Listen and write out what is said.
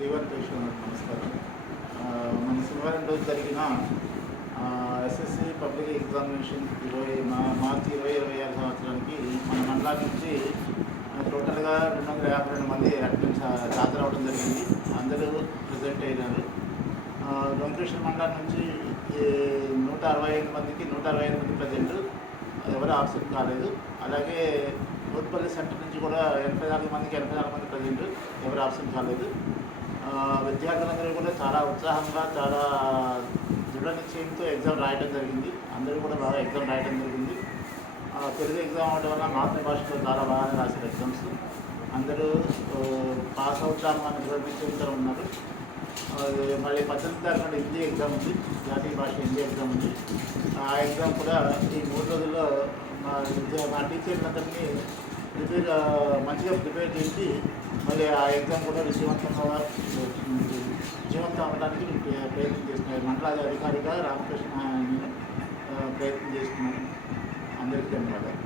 టీవన్ patient నమస్కారం. మన శనివారం రోజు జరిగిన ఎస్ఎస్సి పబ్లిక్ ఎగ్జామినేషన్ మార్చి 2026 సంవత్సరానికి మన మండలం నుంచి టోటల్గా 252 మంది అటెండెన్స్ హాజరవడం జరిగింది. అందరూ ప్రజెంట్ అయినారు. వెంకటేశ్వర మండలం నుంచి 165 మంది ప్రజెంట్, ఎవరు ఆబ్సెంట్ కాలేదు. అలాగే నూత్పల్లి సెంటర్ నుంచి కూడా 84 మంది ప్రజెంట్, ఎవరు ఆబ్సెంట్ కాలేదు. విద్యార్థులందరూ కూడా చాలా ఉత్సాహంగా, చాలా దృఢ నిశ్చయంతో ఎగ్జామ్ రాయడం జరిగింది. అందరూ కూడా బాగా ఎగ్జామ్ రాయడం జరిగింది. తెలుగు ఎగ్జామ్ అవడం వల్ల మాతృభాషలో చాలా బాగా రాశారు ఎగ్జామ్స్. అందరూ పాస్ అవుతామని దృఢ నిశ్చయంతో ఉన్నారు. మళ్ళీ 18వ తారీఖున హిందీ ఎగ్జామ్ ఉంది, జాతీయ భాష హిందీ ఎగ్జామ్ ఉంది. ఆ ఎగ్జామ్ కూడా ఈ 3 రోజుల్లో మా టీచర్లందరినీ మంచిగా ప్రిపేర్ చేసి మళ్ళీ ఆ ఎగ్జామ్ కూడా విజయవంతం అవ్వడానికి ప్రయత్నం చేస్తున్నారు. మండల అధికారిగా రామకృష్ణ ప్రయత్నం చేస్తున్నాను. అందరికీ ధన్యవాదాలు.